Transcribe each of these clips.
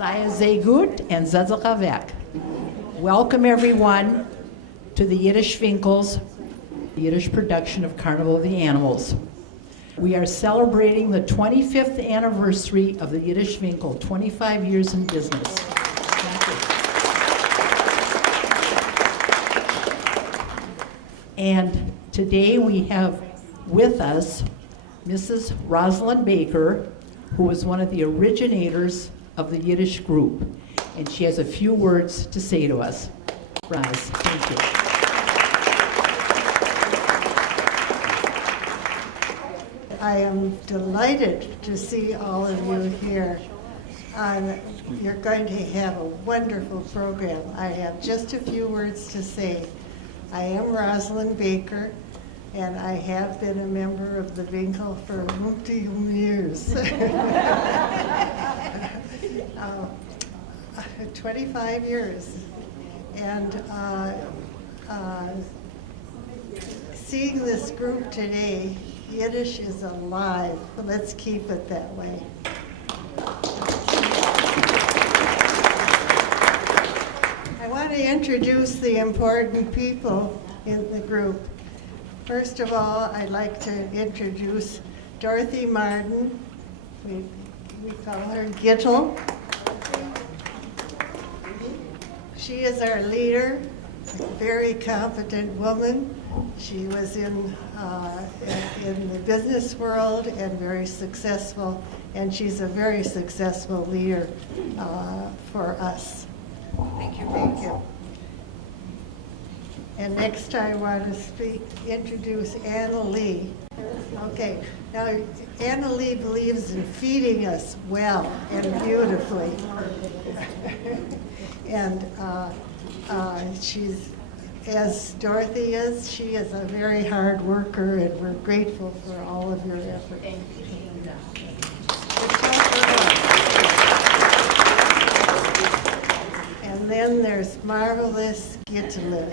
Sei sehr gut and Zedzaka weg. Welcome everyone to the Yiddish Vinkl's Yiddish production of Carnival of the Animals. We are celebrating the 25th anniversary of the Yiddish Vinkl, 25 years in business. Thank you. And today we have with us Mrs. Rosalind Baker, who was one of the originators of the Yiddish group. And she has a few words to say to us. Roz, thank you. I am delighted to see all of you here. You're going to have a wonderful program. I have just a few words to say. I am Rosalind Baker, and I have been a member of the Vinkl for multi years. 25 years. And seeing this group today, Yiddish is alive. Let's keep it that way. I want to introduce the important people in the group. First of all, I'd like to introduce Dorothy Martin. We call her Gittel. She is our leader, a very competent woman. She was in the business world and very successful, and she's a very successful leader for us. Thank you. Thank you. And next I want to introduce Anna Lee. Okay, now Anna Lee believes in feeding us well and beautifully. And she's, as Dorothy is, she is a very hard worker, and we're grateful for all of your effort. Thank you. And then there's marvelous Gittel.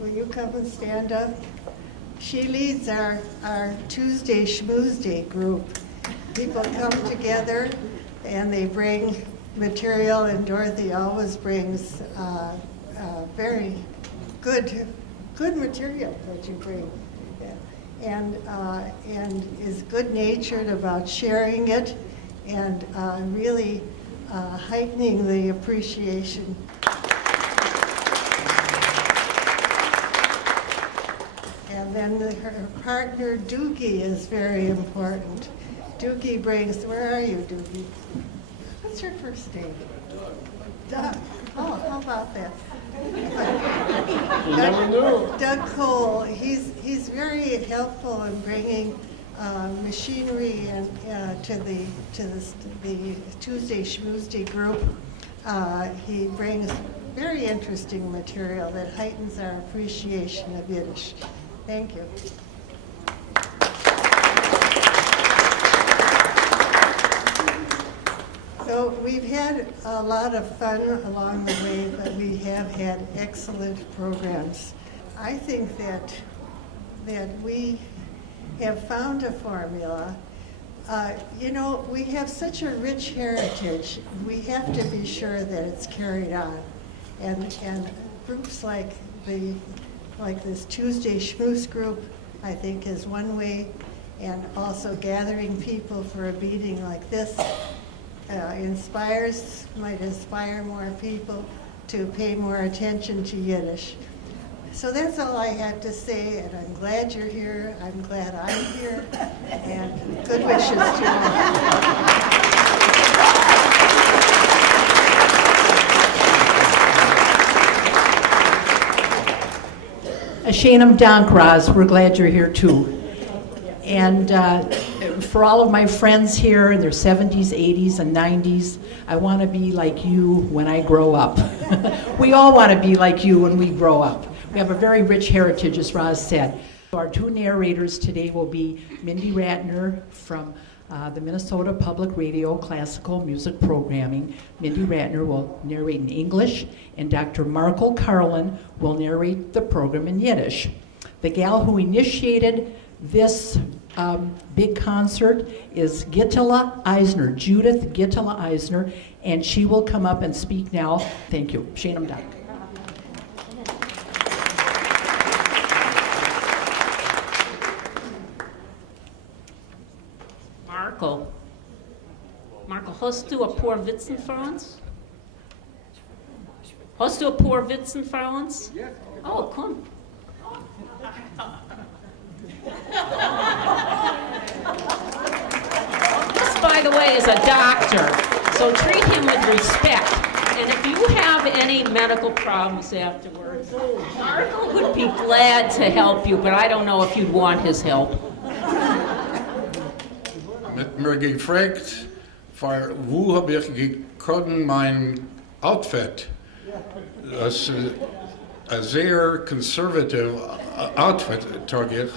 Will you come and stand up? She leads our Tuesday Schmooze Day group. People come together and they bring material, and Dorothy always brings very good material that you bring, and is good-natured about sharing it and really heightening the appreciation. And then her partner Doogie is very important. Doogie brings, where are you, Doogie? What's your first name? Doug. Oh, how about that? You never knew. Doug Cole. He's very helpful in bringing machinery and to the Tuesday Schmooze Day group. He brings very interesting material that heightens our appreciation of Yiddish. Thank you. So we've had a lot of fun along the way, but we have had excellent programs. I think that we have found a formula. We have such a rich heritage. We have to be sure that it's carried on, and groups like this Tuesday Schmooze group, I think, is one way, and also gathering people for a meeting like this might inspire more people to pay more attention to Yiddish. So that's all I have to say, and I'm glad you're here. I'm glad I'm here, and good wishes to you. Ashanim Dank, Roz, we're glad you're here too. And for all of my friends here in their 70s, 80s, and 90s, I want to be like you when I grow up. We all want to be like you when we grow up. We have a very rich heritage, as Roz said. Our two narrators today will be Mindy Ratner from the Minnesota Public Radio Classical Music Programming. Mindy Ratner will narrate in English, and Dr. Markel Carlin will narrate the program in Yiddish. The gal who initiated This big concert is Gittela Eisner, Judith Gittela Eisner, and she will come up and speak now. Thank you. Shanam Dank. Marco, hast du ein paar Witzen für uns? Hast du ein paar Witzen für uns? Ja. Oh, komm. This, by the way, is a doctor, so treat him with respect. And if you have any medical problems afterwards, Marco would be glad to help you, but I don't know if you'd want his help. Met me gefragt, wo habe ich gekonnt mein Outfit? Das ist ein sehr conservative Outfit, trage ich.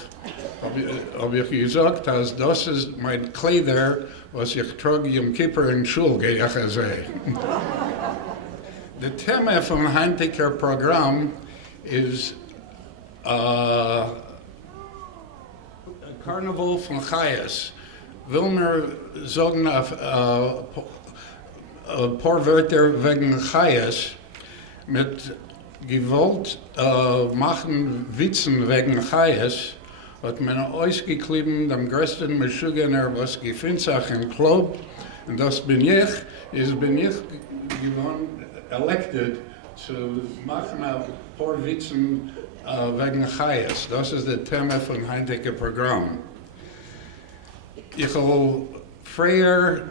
Habe ich gesagt, dass das ist mein Kleider, was ich trage im Kippur in Schule, gehe ich sagen. Das Thema vom heutigen Programm ist Carnival von Chayes. Will mir sagen ein paar Wörter wegen Chayes. Mit Gewalt machen Witzen wegen Chayes hat man ausgeklebt, dem größten Meshugener, was gefunden sich im Club. Und das bin ich geworden, elected, zu machen ein paar Witzen wegen Chayes. Das ist das Thema von heutigen Programm. Ich will früher,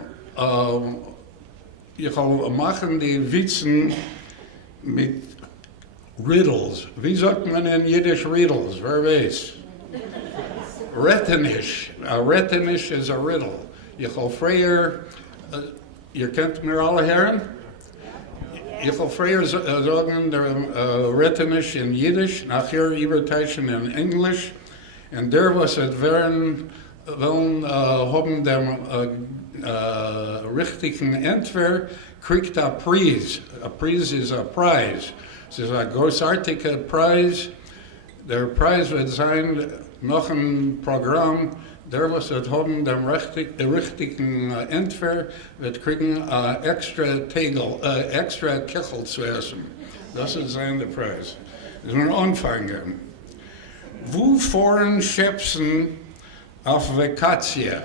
ich will machen die Witzen mit Riddles. Wie sagt man in Yiddish Riddles? Wer weiß? Rettenisch. A Rettenisch is a riddle. Ich will früher, ihr kennt mir alle hören? Ich will früher sagen, der Rettenisch in Yiddish, nachher übertauschen in Englisch. Und der, was es werden, haben dem richtigen Entwer, kriegt ein Preis. A Preis ist ein Preis. Es ist ein großartiger Preis. Der Preis wird sein, noch ein Programm, der, was es haben, dem richtigen Entwer, wird kriegen extra Tegel, extra Kichel zu essen. Das ist sein der Preis. Das ist ein Anfangen. Wo fahren Schäpsen auf Vacation?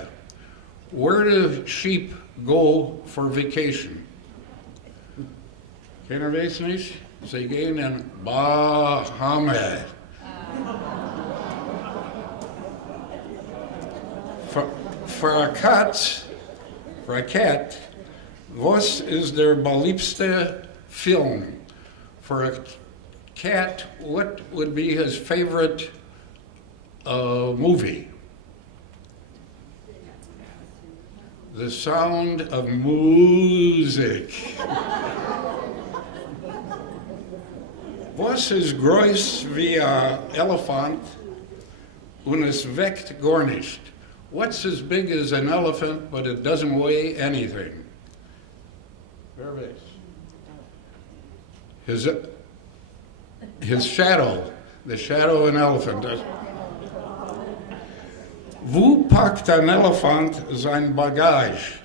Where do sheep go for vacation? Keiner weiß nicht? Sie gehen in Bahamas. For a cat, was is their beliebste film? For a cat, what would be his favorite movie? The Sound of Music. Was ist groß wie ein Elefant und es weckt gar nicht? What's as big as an elephant, but it doesn't weigh anything? His shadow, the shadow of an elephant. Wo packt ein Elefant sein Bagage?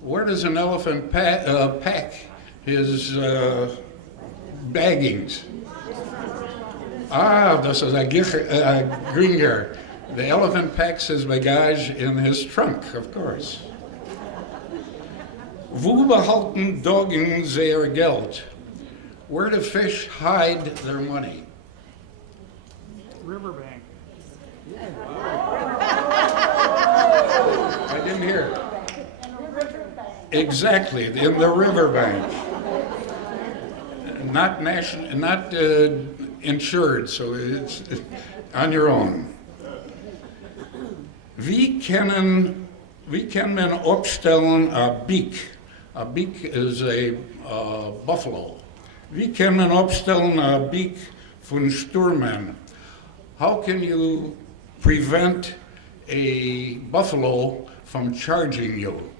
Where does an elephant pack his baggings? Das ist ein Gringer. The elephant packs his bagage in his trunk, of course. Wo behalten Doggen their Geld? Where do fish hide their money? Riverbank. I didn't hear. Exactly, in the riverbank. Not insured, so it's on your own. Wie kann man opstellen a beak? A beak is a buffalo. Wie kann man opstellen a beak von Stürmen? How can you prevent a buffalo from charging you?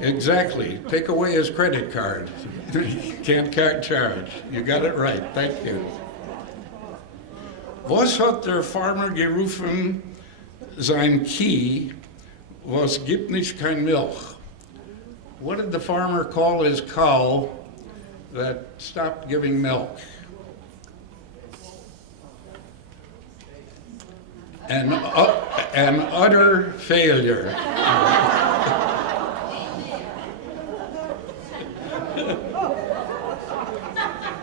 Exactly. Take away his credit card. Can't charge. You got it right. Thank you. Was hat der Farmer gerufen, sein Key, was gibt nicht kein Milch? What did the farmer call his cow that stopped giving milk? An utter failure.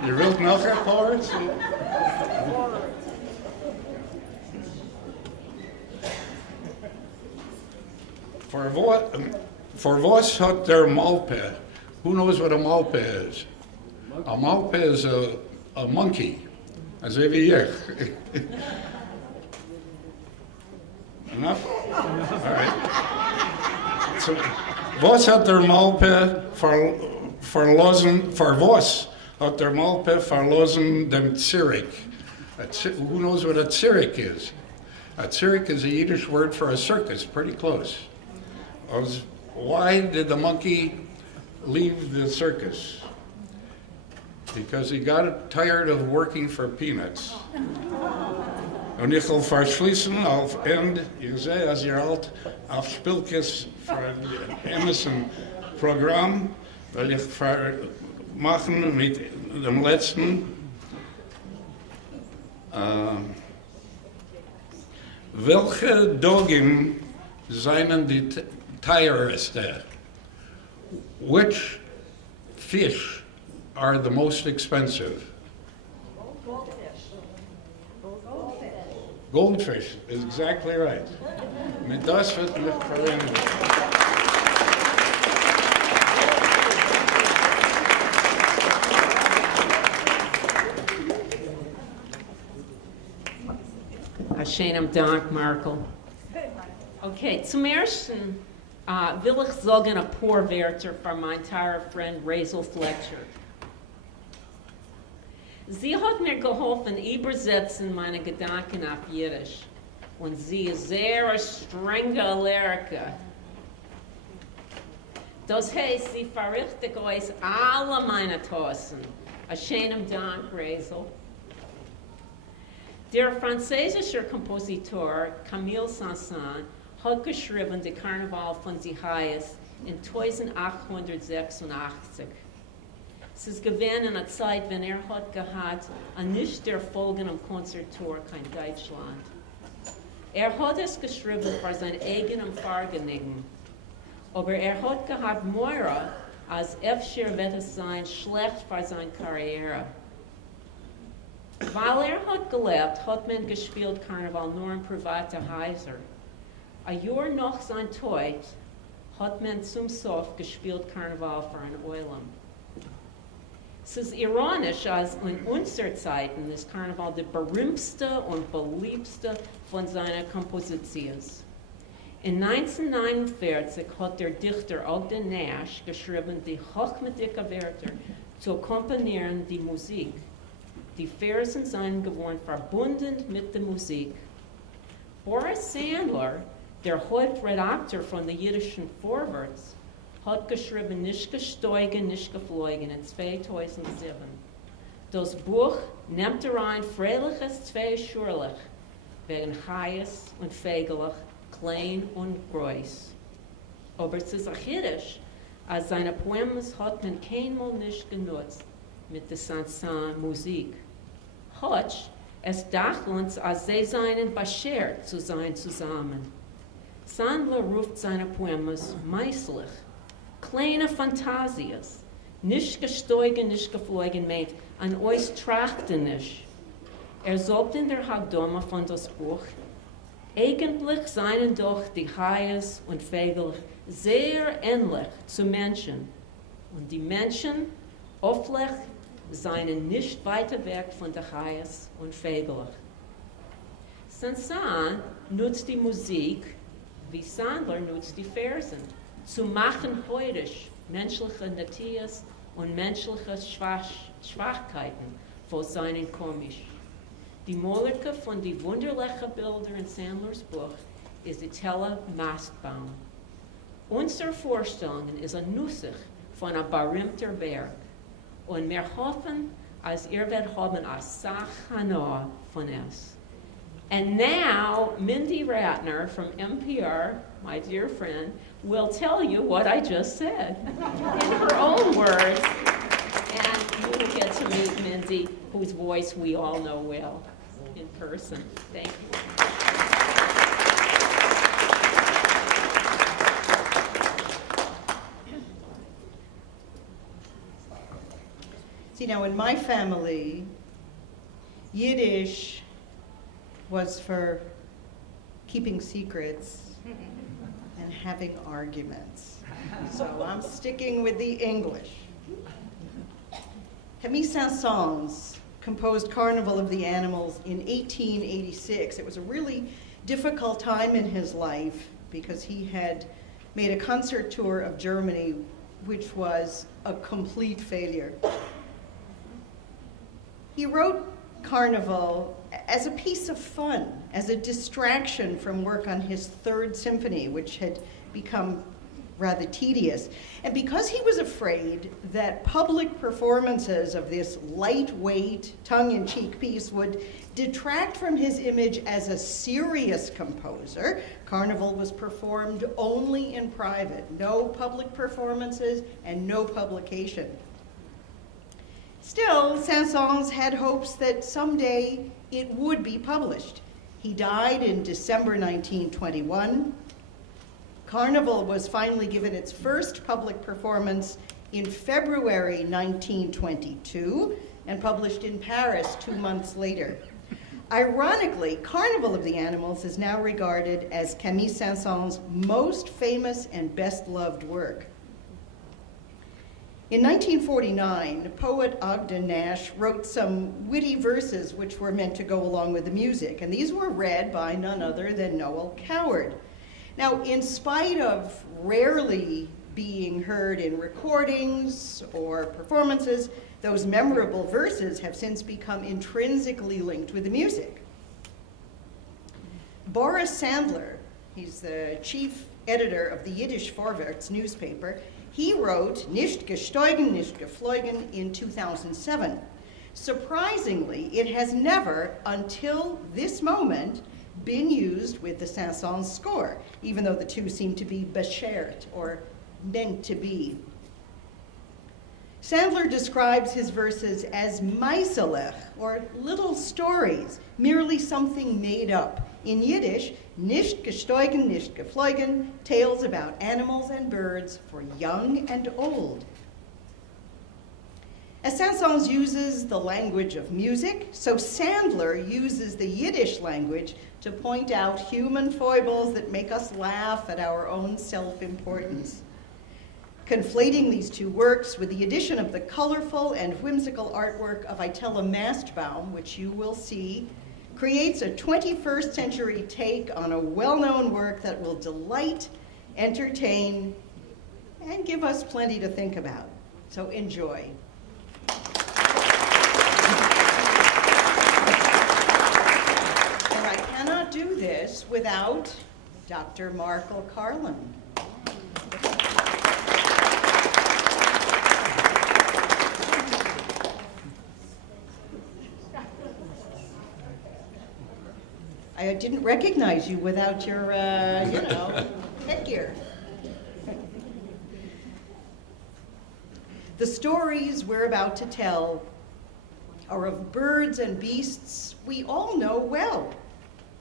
Je wilt nog een woord? For was hat der Malpe? Who knows what a Malpe is? A Malpe is a monkey. As wie ich. Enough? All right. So, was hat der Malpe verlosen, for was hat der Malpe verlosen dem Zirik? Who knows what a Zirik is? A Zirik is a Yiddish word for a circus, pretty close. Why did the monkey leave the circus? Because he got tired of working for peanuts. Und ich will verschließen auf End, ich sehe, als ihr alt auf Spielkes für ein Emerson-Programm, weil ich machen mit dem letzten. Welche Dogim seien die teuerste? Which fish are the most expensive? Goldfish is exactly right. Mit das wird mich verwendet. Schönen Dank, Markel. Okay, zum Ersten will ich sagen ein paar Wörter für mein teurer Freund Rachel Fletcher. Sie hat mir geholfen, übersetzen meine Gedanken auf Yiddish. Und sie ist sehr strenge Lehrerin. Das heißt, sie verrichtet euch alle meine Tassen. Schönen Dank, Rachel. Der französische Kompositor Camille Saint-Saëns hat geschrieben die Carnival von Sabes in 1886. Es ist gewesen in einer Zeit, wenn hat gehabt, an nicht der Folgen am Konzerttour kein Deutschland. Hat es geschrieben für sein eigenes Vergnügen. Aber hat gehabt Moira, als öfter wird es sein, schlecht für seine Karriere. Weil hat gelebt, hat man gespielt Carnival nur in private Häuser. Ein Jahr nach sein Tod hat man zum Sof gespielt Carnival für ein Eulam. Es ist ironisch, als in unserer Zeiten ist Carnival der berühmteste und beliebteste von seinen Kompositionen. In 1949 hat der Dichter Ogden Nash geschrieben, die hochmütige Wörter zu akkompanieren die Musik. Die Versen seien geworden verbunden mit der Musik. Boris Sandler, der Hauptredakteur von der jiddischen Vorwärts, hat geschrieben, nicht gesteugen, nicht geflogen in 2007. Das Buch nimmt rein freiliches zweischurlich, wegen Heiß und Fegelig, klein und groß. Aber es ist auch Yiddish, als seine Poems hat man keinmal nicht genutzt mit der Saint-Saëns Musik. Hutch, es dacht uns, als sie seien beschert zu sein zusammen. Sandler ruft seine Poems meistlich kleine Fantasies, nicht gesteugen, nicht geflogen, meint an euch trachten nicht. Sagt in der Hagdoma von das Buch, eigentlich seien doch die Haies und Vögel sehr ähnlich zu Menschen. Und die Menschen, oftlich, seien nicht weiter weg von der Haies und Vögel. Saint-Saëns nutzt die Musik, wie Sandler nutzt die Versen, zu machen heutisch menschliche Natures und menschliche Schwachkeiten vor seinen Komisch. Die Moleke von die wunderlichen Bilder in Sandlers Buch ist die Telle Mastbaum. Unsere Vorstellungen ist ein Nussig von einem berühmten Werk. Und wir hoffen, als ihr werdet haben eine Sachana von es. And now Mindy Ratner from NPR, my dear friend, will tell you what I just said in her own words. And you will get to meet Mindy, whose voice we all know well in person. Thank you. See, now in my family, Yiddish was for keeping secrets and having arguments. So I'm sticking with the English. Camille Saint-Saëns composed Carnival of the Animals in 1886. It was a really difficult time in his life because he had made a concert tour of Germany, which was a complete failure. He wrote Carnival as a piece of fun, as a distraction from work on his third symphony, which had become rather tedious. And because he was afraid that public performances of this lightweight, tongue-in-cheek piece would detract from his image as a serious composer, Carnival was performed only in private. No public performances and no publication. Still, Saint-Saëns had hopes that someday it would be published. He died in December 1921. Carnival was finally given its first public performance in February 1922 and published in Paris 2 months later. Ironically, Carnival of the Animals is now regarded as Camille Saint-Saëns' most famous and best-loved work. In 1949, poet Ogden Nash wrote some witty verses which were meant to go along with the music, and these were read by none other than Noel Coward. Now, in spite of rarely being heard in recordings or performances, those memorable verses have since become intrinsically linked with the music. Boris Sandler, he's the chief editor of the Yiddish Vorwärts newspaper, he wrote Nicht gesteugen, nicht geflogen in 2007. Surprisingly, it has never, until this moment, been used with the Saint-Saëns score, even though the two seem to be beschert, or meant to be. Sandler describes his verses as Meiselech, or little stories, merely something made up. In Yiddish, nicht gesteugen, nicht geflogen, tales about animals and birds for young and old. As Saint-Saëns uses the language of music, so Sandler uses the Yiddish language to point out human foibles that make us laugh at our own self-importance. Conflating these two works with the addition of the colorful and whimsical artwork of Itella Mastbaum, which you will see, creates a 21st century take on a well-known work that will delight, entertain, and give us plenty to think about. So enjoy. And I cannot do this without Dr. Markel Carlin. I didn't recognize you without your, headgear. The stories we're about to tell are of birds and beasts we all know well.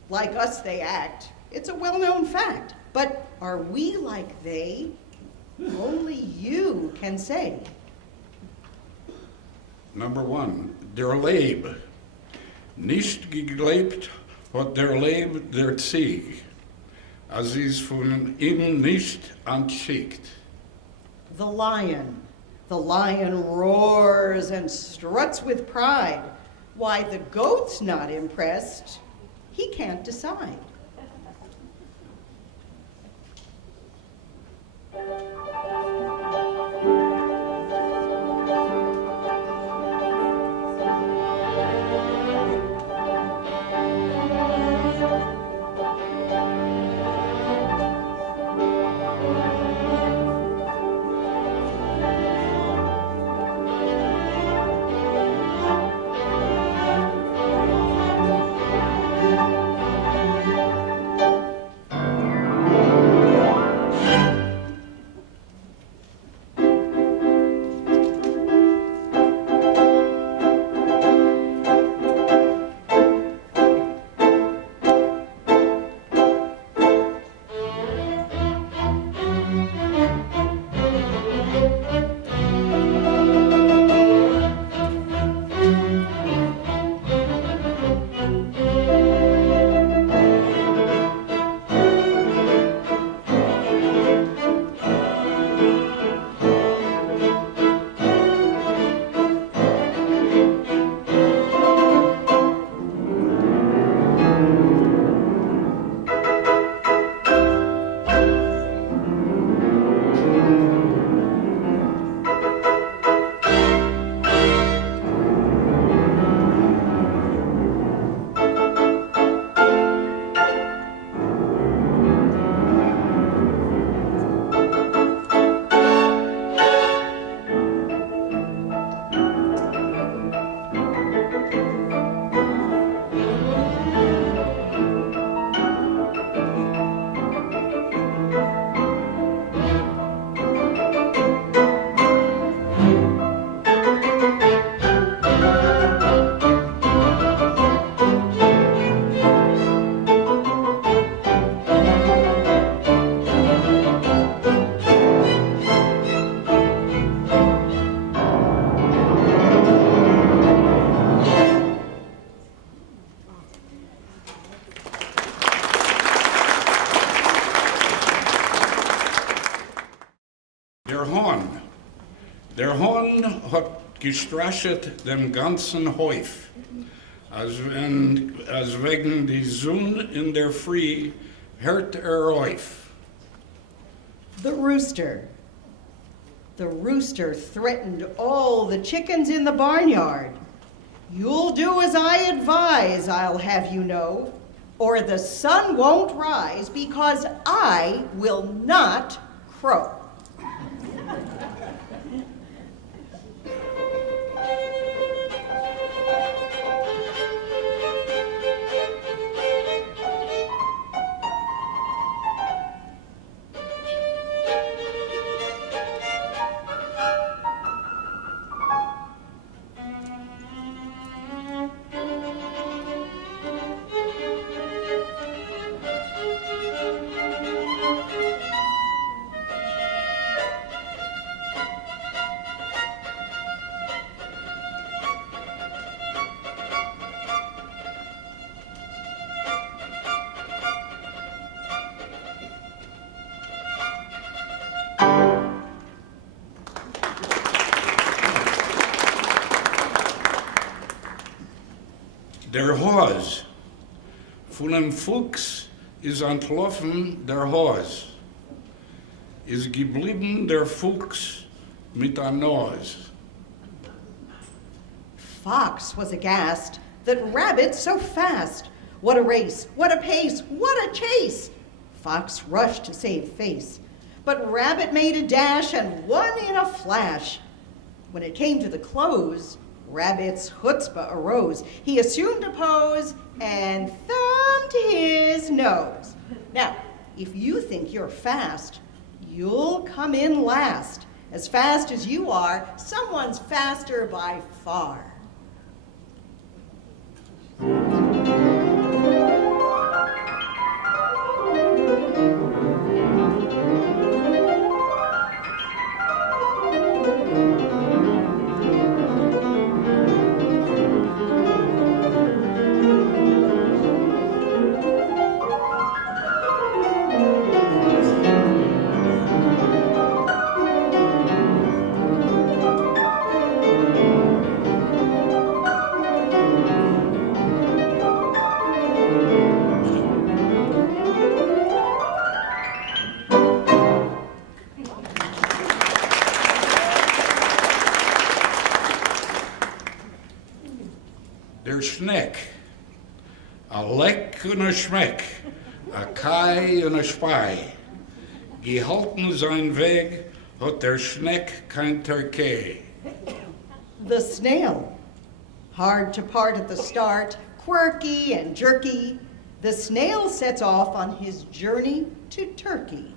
Like us, they act. It's a well-known fact. But are we like they? Only you can say. Number 1, der Leib. Nicht geglebt hat der Leib der Zieg, als is von ihm nicht anschickt. The lion. The lion roars and struts with pride. Why the goat's not impressed, he can't decide. Der Hahn hat gestrascht dem ganzen Häuf, als wegen die Sonne in der Früh hört auf. The rooster. The rooster threatened all the chickens in the barnyard. You'll do as I advise, I'll have you know, or the sun won't rise because I will not crow. Der Hase. Von einem Fuchs ist entlaufen der Hase. Ist geblieben der Fuchs mit der Nase. Fox was aghast that rabbit so fast. What a race, what a pace, what a chase! Fox rushed to save face, but Rabbit made a dash and won in a flash. When it came to the close, Rabbit's chutzpah arose. He assumed a pose and thumbed his nose. Now, if you think you're fast, you'll come in last. As fast as you are, someone's faster by far. Der Schneck, a Leck und a Schmeck, a Kai und a Spei. Gehalten sein Weg hat der Schneck kein Turkey. The snail. Hard to part at the start, quirky and jerky, the snail sets off on his journey to Turkey.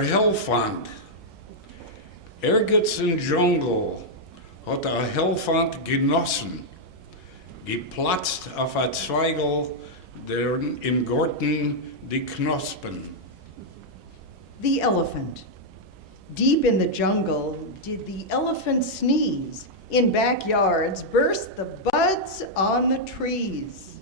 Der Hellfant. Ergens im Dschungel hat der Hellfant genossen, geplatzt auf ein Zweigel, der im Garten die Knospen. The elephant. Deep in the jungle, did the elephant sneeze? In backyards, burst the buds on the trees.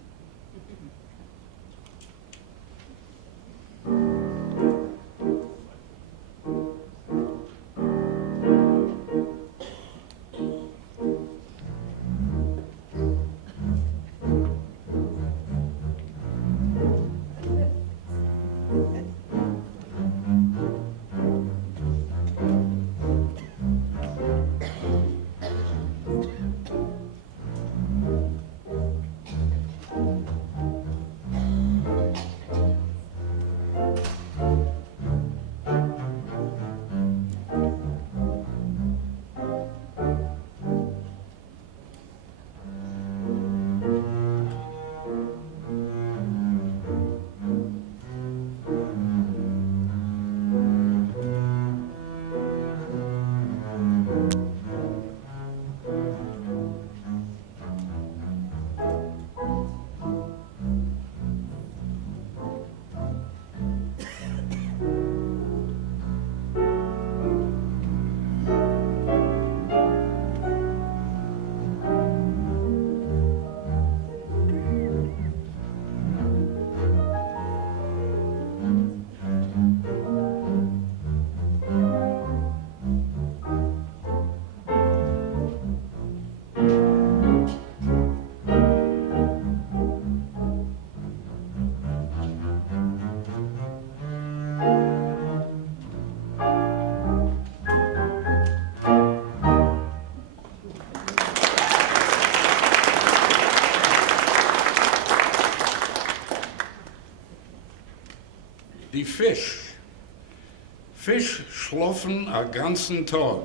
Die Fisch. Fisch schlafen einen ganzen Tag,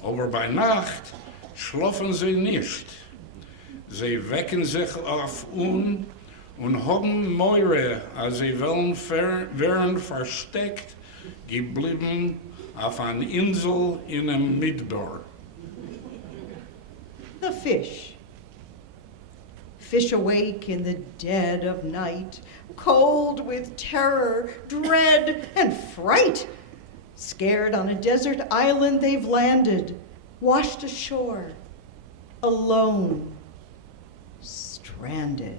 aber bei Nacht schlafen sie nicht. Sie wecken sich auf und haben Meure, als sie wären versteckt geblieben auf einer Insel in einem Midbar. The fish. Fish awake in the dead of night, cold with terror, dread, and fright. Scared on a desert island they've landed, washed ashore, alone, stranded.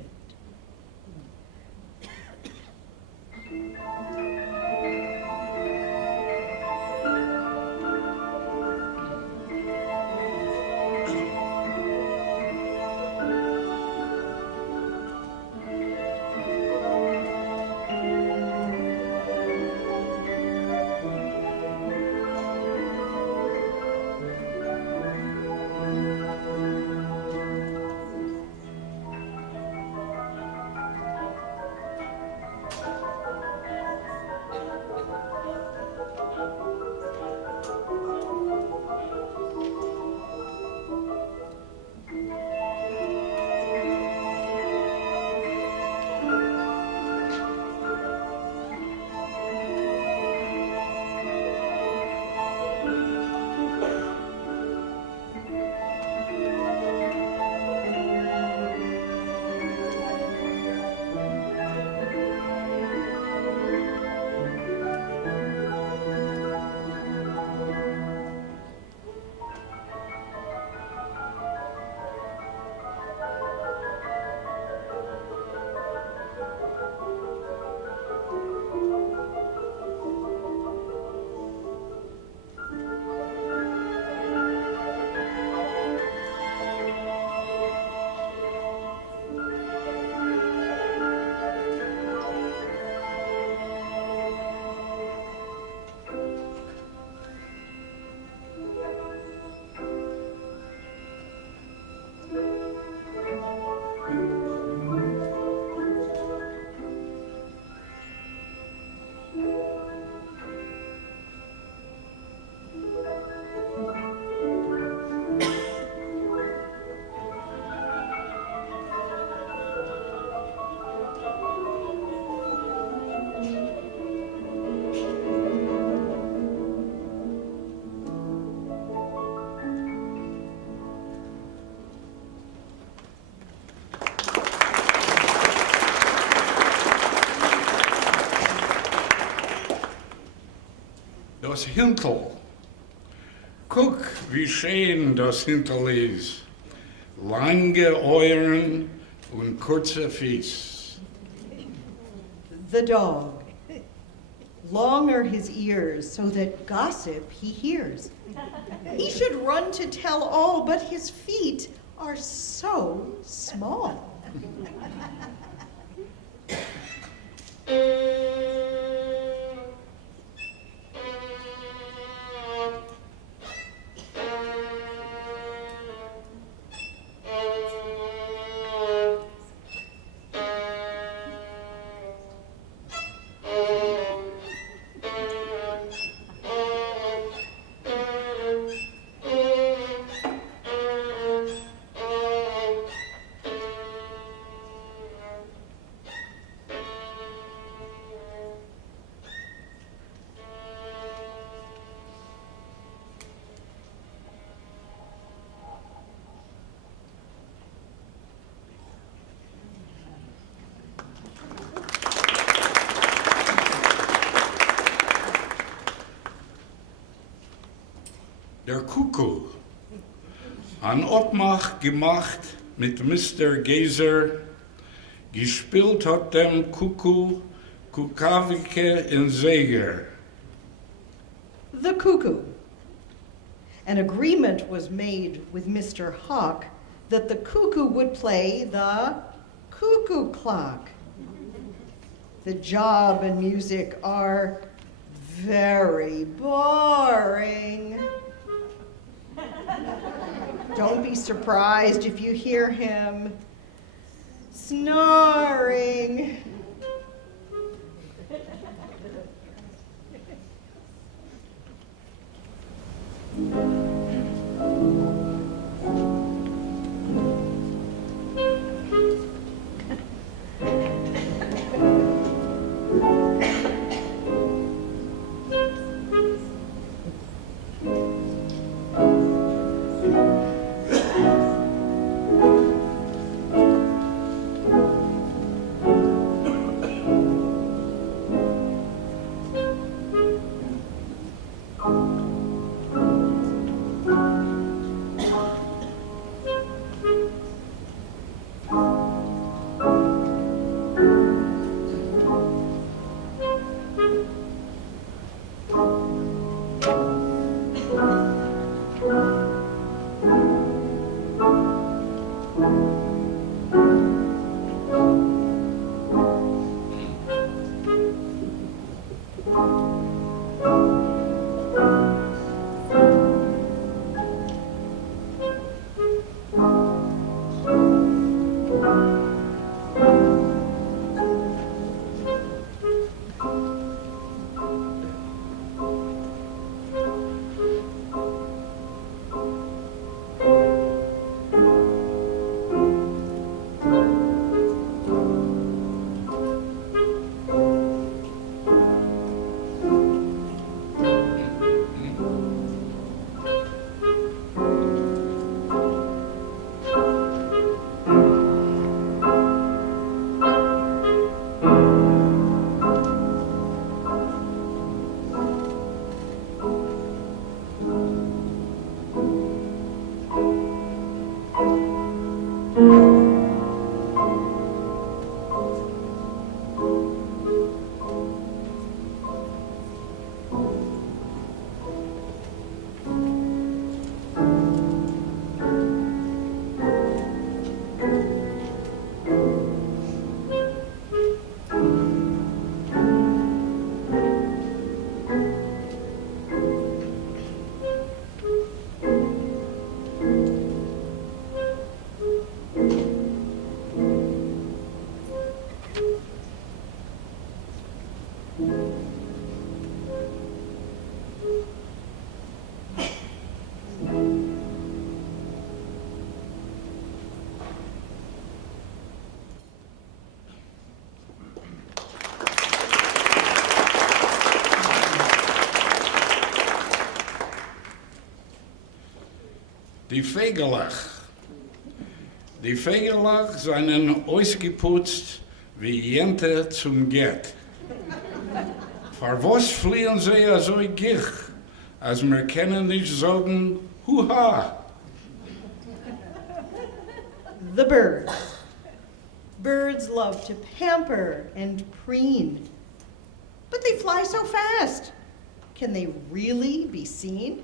Das Hintel. Guck, wie schön das Hintel ist. Lange Ohren und kurze Fies. The dog. Long are his ears, so that gossip he hears. He should run to tell all, but his feet are so small. Der Kuckuck. An Obmach gemacht mit Mr. Geyser. Gespielt hat dem Kuckuck Kuckawike in Seger. The cuckoo. An agreement was made with Mr. Hawk that the cuckoo would play the cuckoo clock. The job and music are very boring. Don't be surprised if you hear him snoring. Die Fegelach. Die Fegelach seien ausgeputzt wie Jente zum Gett. Vor was fliehen sie ja so gich, als wir können nicht sagen, Huha. The birds. Birds love to pamper and preen. But they fly so fast. Can they really be seen?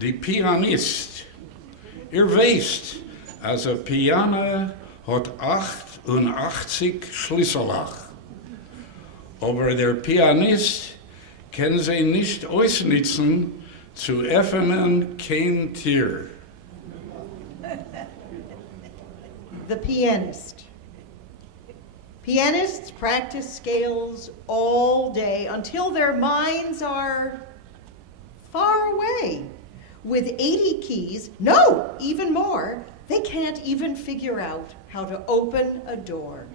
Die Pianist. Ihr wisst, als ein Piano hat 88 Schlüsselach. Aber der Pianist kann sie nicht ausnutzen zu öffnen kein Tier. The pianist. Pianists practice scales all day until their minds are far away. With 80 keys, no, even more, they can't even figure out how to open a door.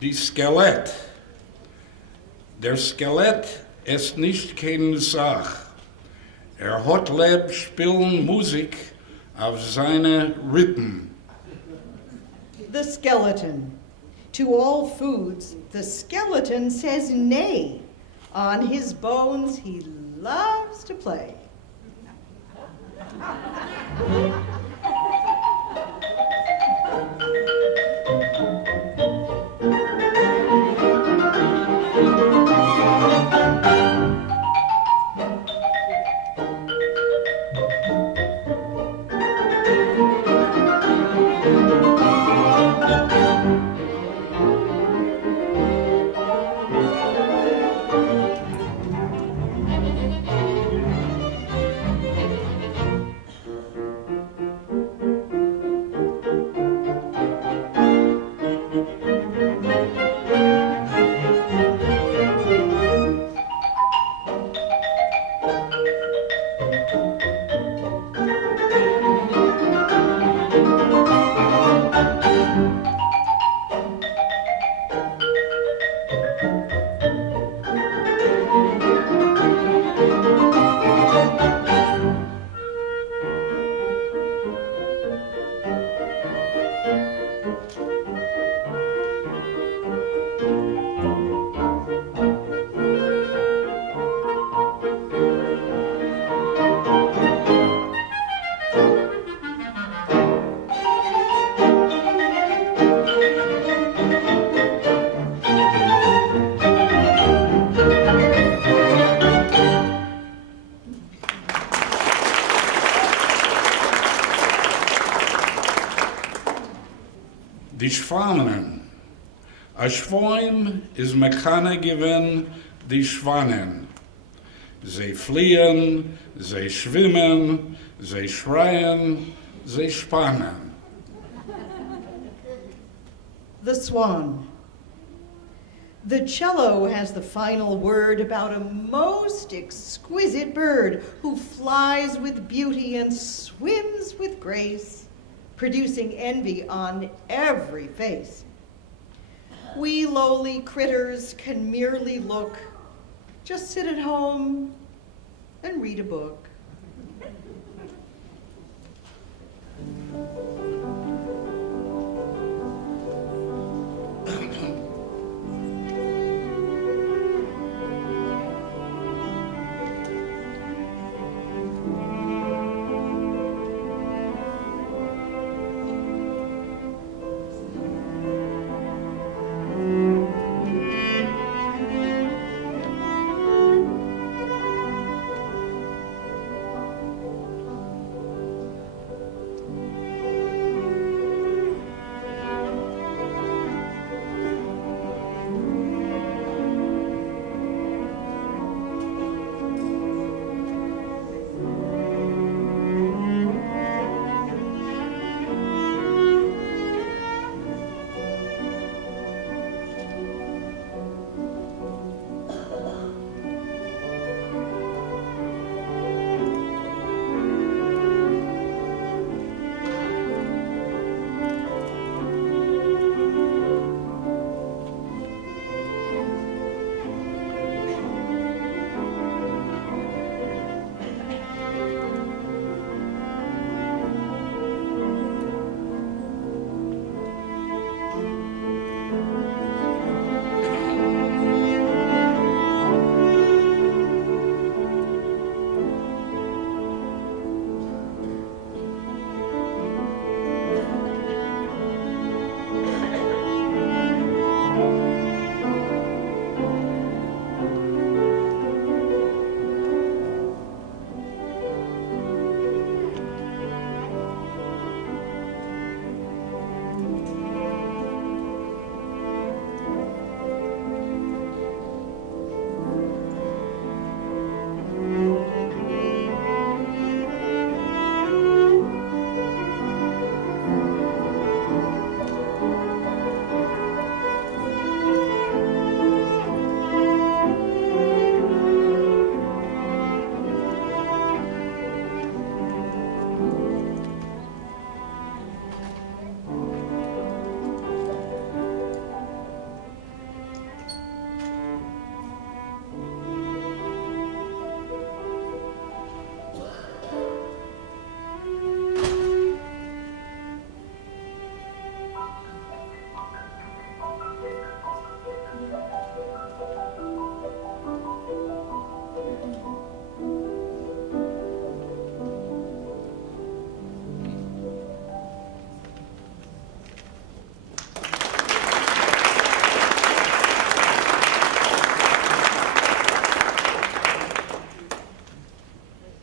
Die Skelett. Der Skelett ist nicht keine Sache. Hat Leb spielen Musik auf seine Rippen. The skeleton. To all foods, the skeleton says nay. On his bones, he loves to play. Schwanen. A Schwoim is mekane gewinn die Schwanen. Sie fliehen, sie schwimmen, sie schreien, sie spannen. The swan. The cello has the final word about a most exquisite bird who flies with beauty and swims with grace, producing envy on every face. We lowly critters can merely look, just sit at home and read a book.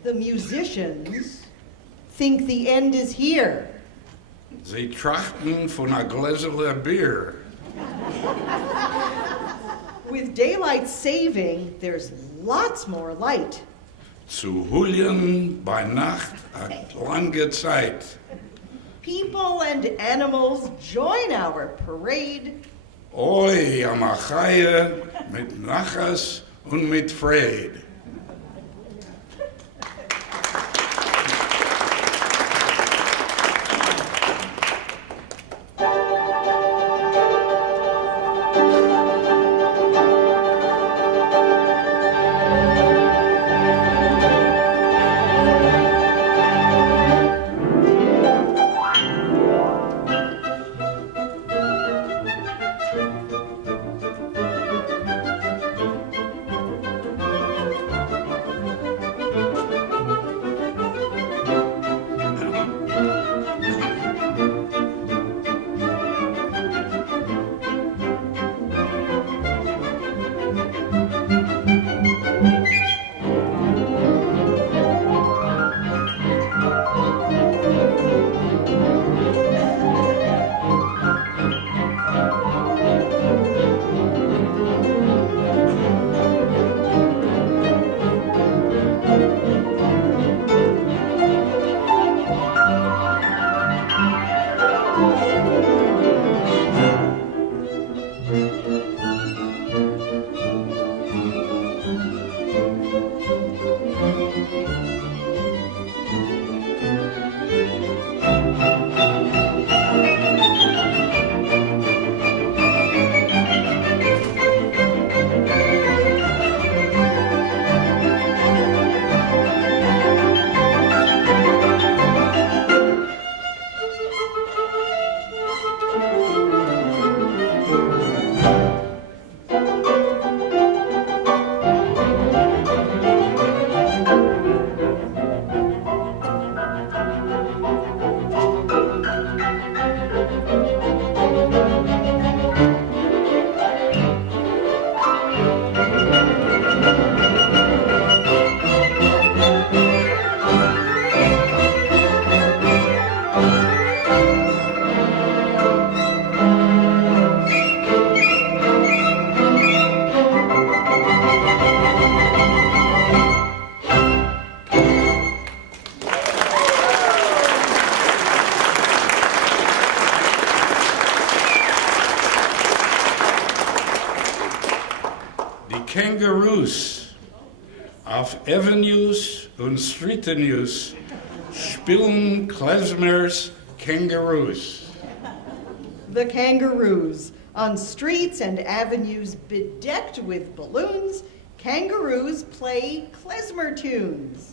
The musicians think the end is here. Sie trachten von a Gläserle Bier. With daylight saving, there's lots more light. Zu hulien bei Nacht a lange Zeit. People and animals join our parade. Oi, am Achaie, mit Nachas und mit Fried. Kangaroos auf Avenues und Streetenews spielen Klezmer's Kangaroos. The kangaroos. On streets and avenues bedecked with balloons, kangaroos play klezmer tunes.